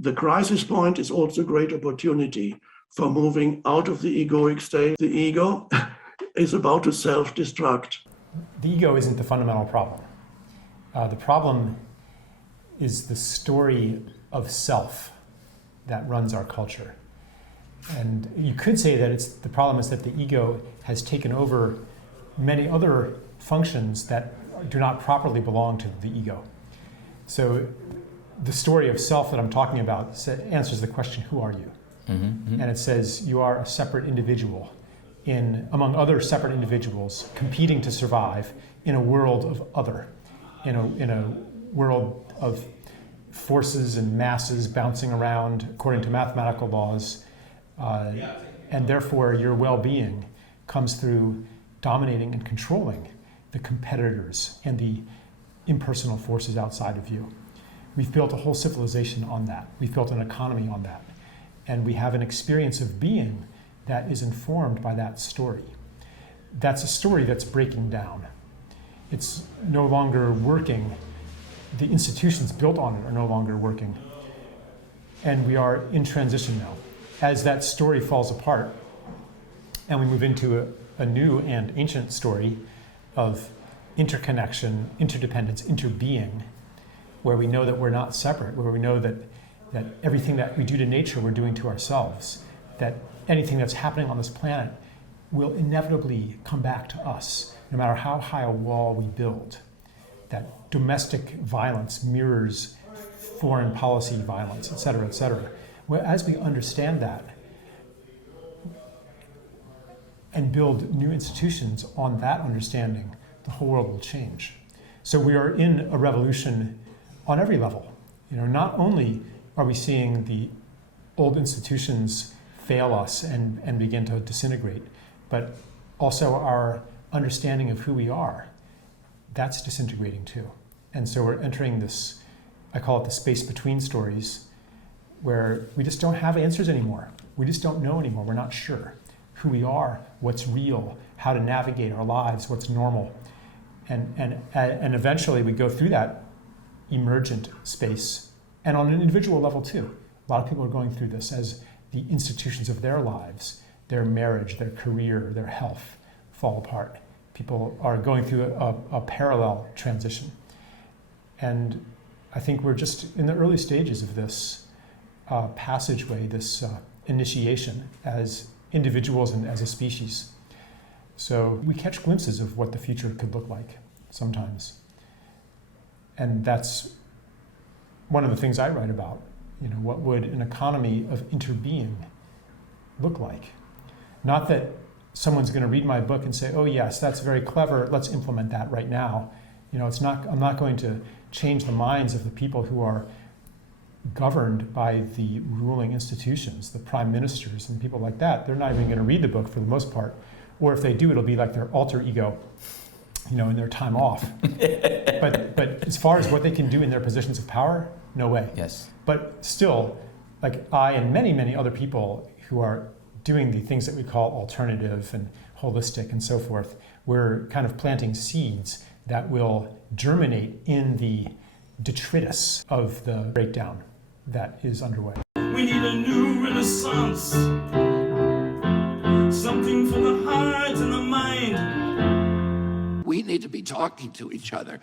the crisis point is also a great opportunity for moving out of the egoic state. The ego is about to self-destruct. The ego isn't the fundamental problem. The problem is the story of self that runs our culture. And you could say that the problem is that the ego has taken over many other functions that do not properly belong to the ego. So the story of self that I'm talking about answers the question, who are you? And it says you are a separate individual among other separate individuals competing to survive in a world of other, in a world of forces and masses bouncing around according to mathematical laws, and therefore your well-being comes through dominating and controlling the competitors and the impersonal forces outside of you. We've built a whole civilization on that. We've built an economy on that. And we have an experience of being that is informed by that story. That's a story that's breaking down. It's no longer working. The institutions built on it are no longer working. And we are in transition now. As that story falls apart and we move into a new and ancient story of interconnection, interdependence, interbeing, where we know that we're not separate, where we know that everything that we do to nature we're doing to ourselves, that anything that's happening on this planet will inevitably come back to us, no matter how high a wall we build. That domestic violence mirrors foreign policy violence, et cetera, et cetera. Well, as we understand that and build new institutions on that understanding, the whole world will change. So we are in a revolution on every level. Not only are we seeing the old institutions fail us and begin to disintegrate, but also our understanding of who we are, that's disintegrating too. And so we're entering this, I call it the space between stories, where we just don't have answers anymore. We just don't know anymore. We're not sure who we are, what's real, how to navigate our lives, what's normal. And eventually we go through that emergent space, and on an individual level too. A lot of people are going through this as the institutions of their lives, their marriage, their career, their health fall apart. People are going through a parallel transition. And I think we're just in the early stages of this passageway, this initiation as individuals and as a species. So we catch glimpses of what the future could look like sometimes. And that's one of the things I write about. What would an economy of interbeing look like? Not that someone's going to read my book and say, oh yes, that's very clever, let's implement that right now. I'm not going to change the minds of the people who are governed by the ruling institutions, the prime ministers and people like that. They're not even going to read the book for the most part. Or if they do, it'll be like their alter ego, in their time off. But as far as what they can do in their positions of power, no way. Yes. But still, like I and many, many other people who are doing the things that we call alternative and holistic and so forth, we're kind of planting seeds that will germinate in the detritus of the breakdown that is underway. We need a new renaissance, something for the heart and the mind. We need to be talking to each other